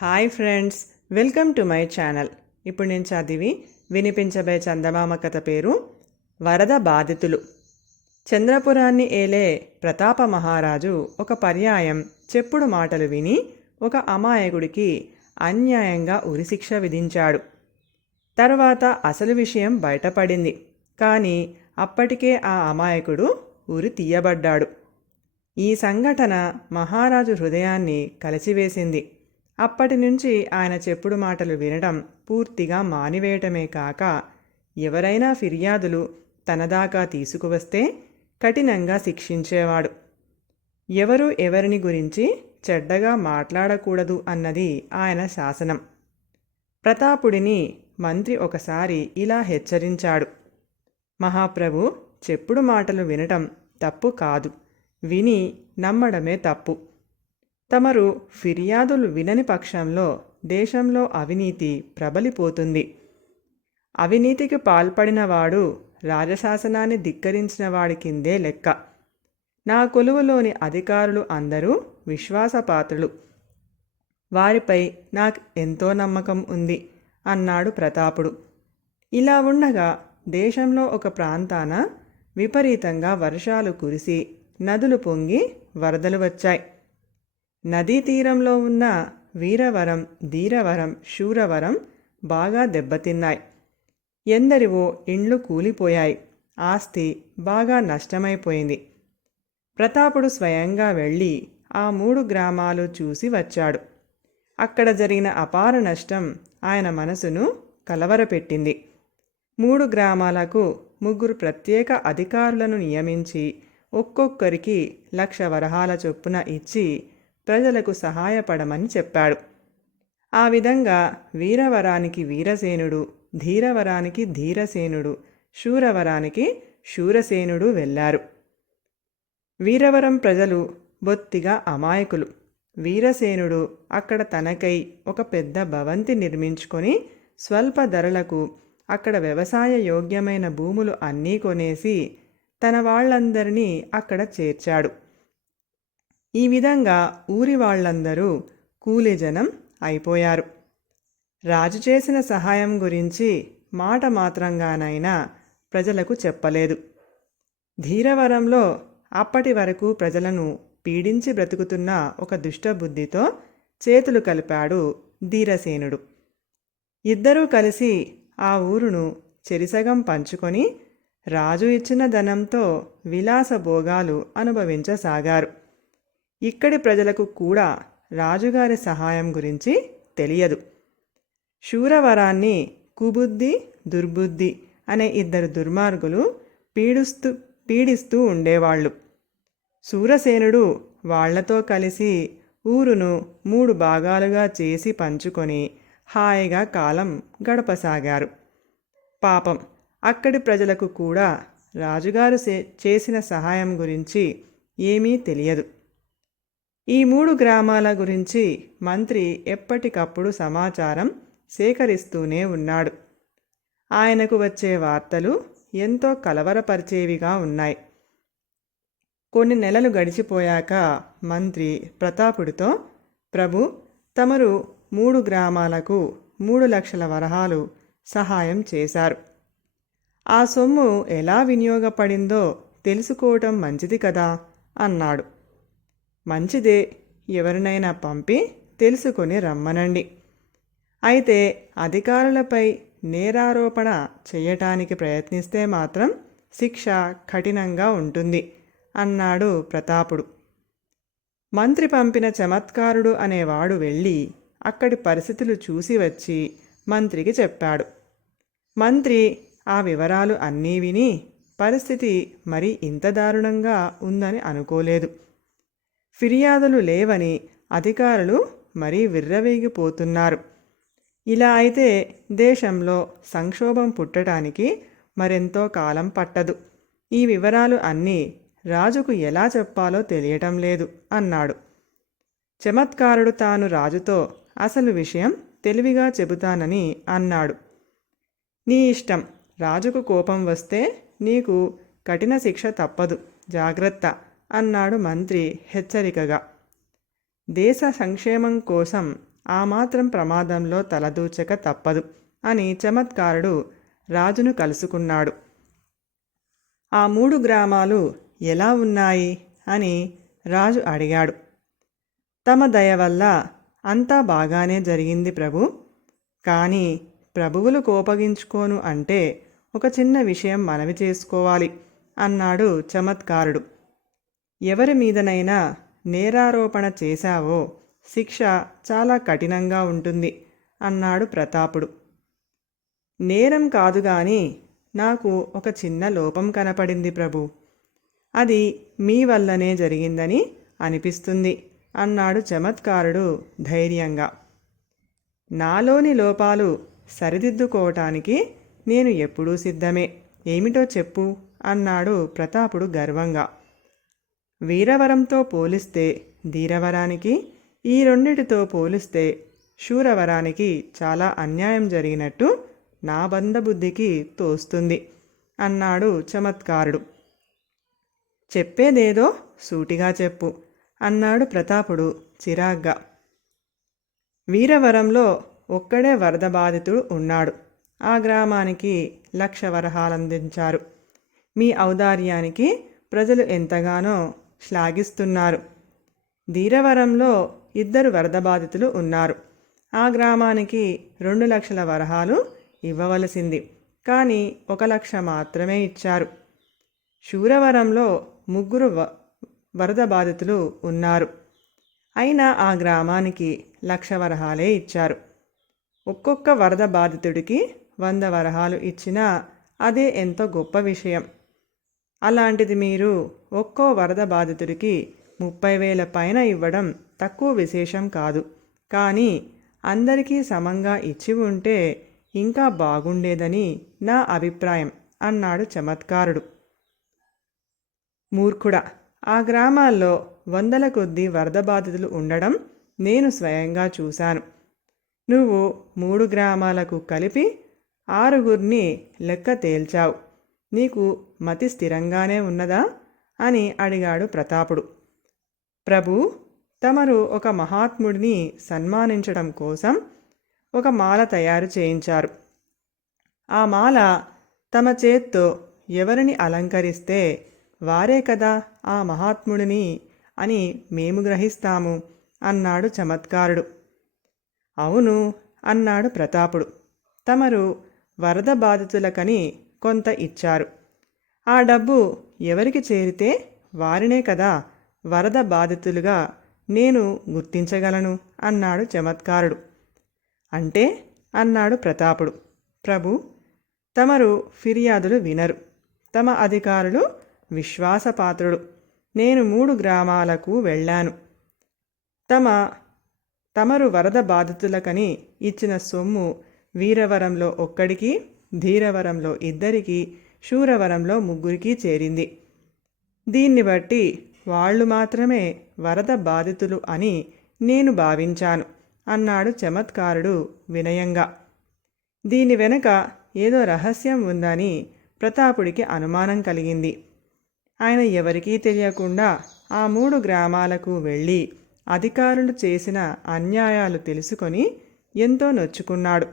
Hi friends, welcome to my channel. ఇప్పుడు నేను చదివి వినిపించబోయే చందమామ కథ పేరు వరద బాధితులు. చంద్రపురాన్ని ఏలే ప్రతాప మహారాజు ఒక పర్యాయం చెప్పుడు మాటలు విని ఒక అమాయకుడికి అన్యాయంగా ఉరిశిక్ష విధించాడు. తర్వాత అసలు విషయం బయటపడింది. కానీ అప్పటికే ఆ అమాయకుడు ఉరి తీయబడ్డాడు. ఈ సంఘటన మహారాజు హృదయాన్ని కలిచివేసింది. అప్పటి నుంచి ఆయన చెప్పుడు మాటలు వినడం పూర్తిగా మానివేయటమే కాక, ఎవరైనా ఫిర్యాదులు తన దాకా తీసుకువస్తే కఠినంగా శిక్షించేవాడు. ఎవరు ఎవరిని గురించి చెడ్డగా మాట్లాడకూడదు అన్నది ఆయన శాసనం. ప్రతాపుడిని మంత్రి ఒకసారి ఇలా హెచ్చరించాడు: మహాప్రభు, చెప్పుడు మాటలు వినటం తప్పు కాదు, విని నమ్మడమే తప్పు. తమరు ఫిర్యాదులు వినని పక్షంలో దేశంలో అవినీతి ప్రబలిపోతుంది. అవినీతికి పాల్పడినవాడు రాజశాసనాన్ని ధిక్కరించిన వాడి కిందే లెక్క. నా కొలువులోని అధికారులు అందరూ విశ్వాసపాత్రులు. వారిపై నాకు ఎంతో నమ్మకం ఉంది అన్నాడు ప్రతాపుడు. ఇలా ఉండగా దేశంలో ఒక ప్రాంతాన విపరీతంగా వర్షాలు కురిసి నదులు పొంగి వరదలు వచ్చాయి. నదీ తీరంలో ఉన్న వీరవరం, ధీరవరం, శూరవరం బాగా దెబ్బతిన్నాయి. ఎందరివో ఇండ్లు కూలిపోయాయి. ఆస్తి బాగా నష్టమైపోయింది. ప్రతాపుడు స్వయంగా వెళ్ళి ఆ 3 గ్రామాలు చూసి వచ్చాడు. అక్కడ జరిగిన అపార నష్టం ఆయన మనసును కలవరపెట్టింది. 3 గ్రామాలకు 3 ప్రత్యేక అధికారులను నియమించి ఒక్కొక్కరికి 1,00,000 వరహాల చొప్పున ఇచ్చి ప్రజలకు సహాయపడమని చెప్పాడు. ఆ విధంగా వీరవరానికి వీరసేనుడు, ధీరవరానికి ధీరసేనుడు, శూరవరానికి శూరసేనుడు వెళ్ళారు. వీరవరం ప్రజలు బొత్తిగా అమాయకులు. వీరసేనుడు అక్కడ తనకై ఒక పెద్ద భవంతి నిర్మించుకొని స్వల్ప ధరలకు అక్కడ వ్యవసాయ యోగ్యమైన భూములు అన్నీ కొనేసి తన వాళ్ళందరినీ అక్కడ చేర్చాడు. ఈ విధంగా ఊరి వాళ్ళందరూ కూలిజనం అయిపోయారు. రాజు చేసిన సహాయం గురించి మాట మాత్రంగానైనా ప్రజలకు చెప్పలేదు. ధీరవరంలో అప్పటి వరకు ప్రజలను పీడించి బ్రతుకుతున్న ఒక దుష్టబుద్ధితో చేతులు కలిపాడు ధీరసేనుడు. ఇద్దరూ కలిసి ఆ ఊరును చెరిసగం పంచుకొని రాజు ఇచ్చిన ధనంతో విలాసభోగాలు అనుభవించసాగారు. ఇక్కడి ప్రజలకు కూడా రాజుగారి సహాయం గురించి తెలియదు. శూరవరాన్ని కుబుద్ధి, దుర్బుద్ధి అనే 2 దుర్మార్గులు పీడిస్తూ ఉండేవాళ్ళు. శూరసేనుడు వాళ్లతో కలిసి ఊరును 3 భాగాలుగా చేసి పంచుకొని హాయిగా కాలం గడపసాగారు. పాపం, అక్కడి ప్రజలకు కూడా రాజుగారు చేసిన సహాయం గురించి ఏమీ తెలియదు. ఈ 3 గ్రామాల గురించి మంత్రి ఎప్పటికప్పుడు సమాచారం సేకరిస్తూనే ఉన్నాడు. ఆయనకు వచ్చే వార్తలు ఎంతో కలవరపరిచేవిగా ఉన్నాయి. కొన్ని నెలలు గడిచిపోయాక మంత్రి ప్రతాపుడితో, ప్రభు, తమరు 3 గ్రామాలకు 3,00,000 వరహాలు సహాయం చేశారు. ఆ సొమ్ము ఎలా వినియోగపడిందో తెలుసుకోవటం మంచిది కదా అన్నాడు. మంచిదే, ఎవరినైనా పంపి తెలుసుకొని రమ్మనండి. అయితే అధికారులపై నేరారోపణ చేయటానికి ప్రయత్నిస్తే మాత్రం శిక్ష కఠినంగా ఉంటుంది అన్నాడు ప్రతాపుడు. మంత్రి పంపిన చమత్కారుడు అనేవాడు వెళ్ళి అక్కడి పరిస్థితులు చూసి వచ్చి మంత్రికి చెప్పాడు. మంత్రి ఆ వివరాలు అన్నీ విని పరిస్థితి మరీ ఇంత దారుణంగా ఉందని అనుకోలేదు. ఫిర్యాదులు లేవని అధికారులు మరీ విర్రవీగిపోతున్నారు. ఇలా అయితే దేశంలో సంక్షోభం పుట్టడానికి మరెంతో కాలం పట్టదు. ఈ వివరాలు అన్నీ రాజుకు ఎలా చెప్పాలో తెలియటం లేదు అన్నాడు. చమత్కారుడు తాను రాజుతో అసలు విషయం తెలివిగా చెబుతానని అన్నాడు. నీ ఇష్టం, రాజుకు కోపం వస్తే నీకు కఠిన శిక్ష తప్పదు, జాగ్రత్త అన్నాడు మంత్రి హెచ్చరికగా. దేశ సంక్షేమం కోసం ఆ మాత్రం ప్రమాదంలో తలదూచక తప్పదు అని చమత్కారుడు రాజును కలుసుకున్నాడు. ఆ 3 గ్రామాలు ఎలా ఉన్నాయి అని రాజు అడిగాడు. తమ దయ వల్ల అంతా బాగానే జరిగింది ప్రభు. కానీ ప్రభువులు కోపగించుకోను అంటే ఒక చిన్న విషయం మనవి చేసుకోవాలి అన్నాడు చమత్కారుడు. ఎవరి మీదనైనా నేరారోపణ చేశావో శిక్ష చాలా కఠినంగా ఉంటుంది అన్నాడు ప్రతాపుడు. నేరం కాదు గాని నాకు ఒక చిన్న లోపం కనపడింది ప్రభు. అది మీ వల్లనే జరిగిందని అనిపిస్తుంది అన్నాడు చమత్కారుడు ధైర్యంగా. నాలోని లోపాలు సరిదిద్దుకోవటానికి నేను ఎప్పుడూ సిద్ధమే, ఏమిటో చెప్పు అన్నాడు ప్రతాపుడు గర్వంగా. వీరవరంతో పోలిస్తే ధీరవరానికి, ఈ రెండిటితో పోలిస్తే శూరవరానికి చాలా అన్యాయం జరిగినట్టు నా బంధబుద్ధికి తోస్తుంది అన్నాడు చమత్కారుడు. చెప్పేదేదో సూటిగా చెప్పు అన్నాడు ప్రతాపుడు చిరాగ్గా. వీరవరంలో ఒక్కడే వరద బాధితుడు ఉన్నాడు. ఆ గ్రామానికి 1,00,000 వరహాలందించారు. మీ ఔదార్యానికి ప్రజలు ఎంతగానో శ్లాఘిస్తున్నారు. ధీరవరంలో 2 వరద బాధితులు ఉన్నారు. ఆ గ్రామానికి 2,00,000 వరహాలు ఇవ్వవలసింది, కానీ 1,00,000 మాత్రమే ఇచ్చారు. శూరవరంలో 3 వరద బాధితులు ఉన్నారు. అయినా ఆ గ్రామానికి 1,00,000 వరహాలే ఇచ్చారు. ఒక్కొక్క వరద బాధితుడికి 100 వరహాలు ఇచ్చినా అదే ఎంతో గొప్ప విషయం. అలాంటిది మీరు ఒక్కో వరద బాధితుడికి 30,000 పైన ఇవ్వడం తక్కువ విశేషం కాదు. కానీ అందరికీ సమంగా ఇచ్చి ఉంటే ఇంకా బాగుండేదని నా అభిప్రాయం అన్నాడు చమత్కారుడు. మూర్ఖుడా, ఆ గ్రామాల్లో 100ల కొద్దీ వరద బాధితులు ఉండడం నేను స్వయంగా చూశాను. నువ్వు 3 గ్రామాలకు కలిపి 6గురిని లెక్క తేల్చావు. నీకు మతి స్థిరంగానే ఉన్నదా అని అడిగాడు ప్రతాపుడు. ప్రభు, తమరు ఒక మహాత్ముడిని సన్మానించడం కోసం ఒక మాల తయారు చేయించారు. ఆ మాల తమ చేత్తో ఎవరిని అలంకరిస్తే వారే కదా ఆ మహాత్ముడిని అని మేము గ్రహిస్తాము అన్నాడు చమత్కారుడు. అవును అన్నాడు ప్రతాపుడు. తమరు వరద బాధితులకని కొంత ఇచ్చారు. ఆ డబ్బు ఎవరికి చేరితే వారినే కదా వరద బాధితులుగా నేను గుర్తించగలను అన్నాడు చమత్కారుడు. అంటే అన్నాడు ప్రతాపుడు. ప్రభు, తమరు ఫిర్యాదులు వినరు. తమ అధికారులు విశ్వాసపాత్రుడు. నేను 3 గ్రామాలకు వెళ్ళాను. తమరు వరద బాధితులకని ఇచ్చిన సొమ్ము వీరవరంలో 1కి, ధీరవరంలో 2కి, శూరవరంలో 3కి చేరింది. దీన్ని బట్టి వాళ్ళు మాత్రమే వరద బాధితులు అని నేను భావించాను అన్నాడు చమత్కారుడు వినయంగా. దీని వెనక ఏదో రహస్యం ఉందని ప్రతాపుడికి అనుమానం కలిగింది. ఆయన ఎవరికీ తెలియకుండా ఆ 3 గ్రామాలకు వెళ్ళి అధికారులు చేసిన అన్యాయాలు తెలుసుకొని ఎంతో నొచ్చుకున్నాడు.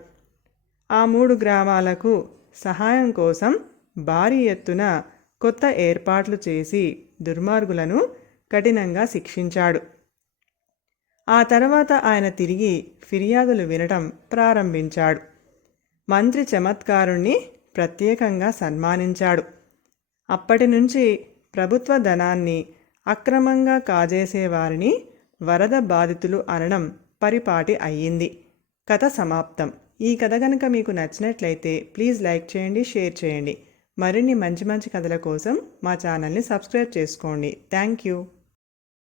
ఆ 3 గ్రామాలకు సహాయం కోసం భారీ ఎత్తున కొత్త ఏర్పాట్లు చేసి దుర్మార్గులను కఠినంగా శిక్షించాడు. ఆ తర్వాత ఆయన తిరిగి ఫిర్యాదులు వినటం ప్రారంభించాడు. మంత్రి చమత్కారుణ్ణి ప్రత్యేకంగా సన్మానించాడు. అప్పటి నుంచి ప్రభుత్వ ధనాన్ని అక్రమంగా కాజేసేవారిని వరద బాధితులు అనడం పరిపాటి అయ్యింది. కథ సమాప్తం. ఈ కథ కనుక మీకు నచ్చినట్లయితే ప్లీజ్ లైక్ చేయండి, షేర్ చేయండి. మరిన్ని మంచి మంచి కథల కోసం మా ఛానల్ని సబ్స్క్రైబ్ చేసుకోండి. Thank you.